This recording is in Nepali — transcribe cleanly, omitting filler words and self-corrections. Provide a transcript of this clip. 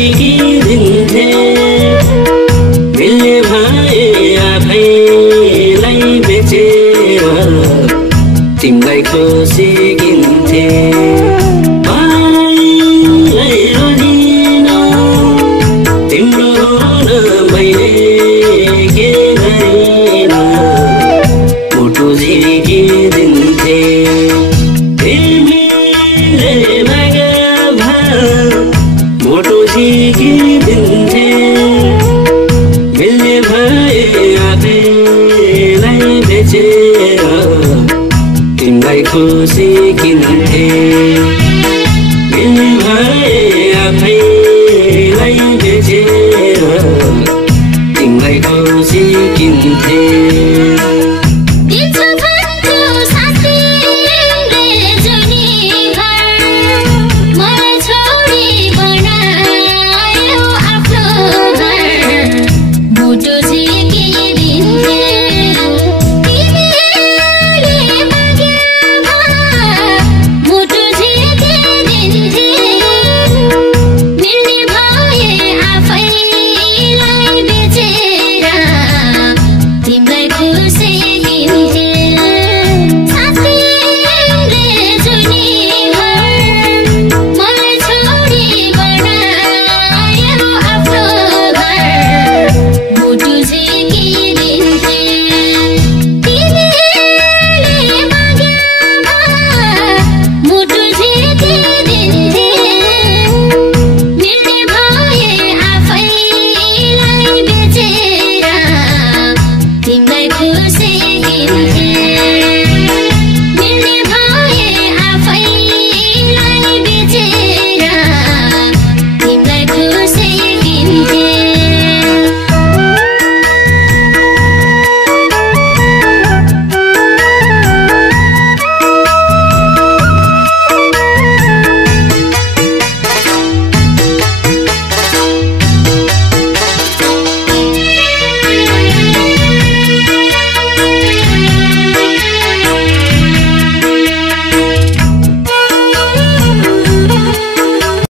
झिकिदिन्थे मिल्ने भए आफैलाई बेचेर तिमीलाई खुसी किन्थे पाइलाई रोजिन तिम्रो हुन मैले के गरिन मुटु झिकिदिन्थे तिमीले मागा मुटु झिकिदिन्थे मिल्ने भए आफैलाई बेचेर तिमीलाई खुसी किन्थे मिल्ने भए आफैलाई बेचेर तिमीलाई खुसी किन्थे।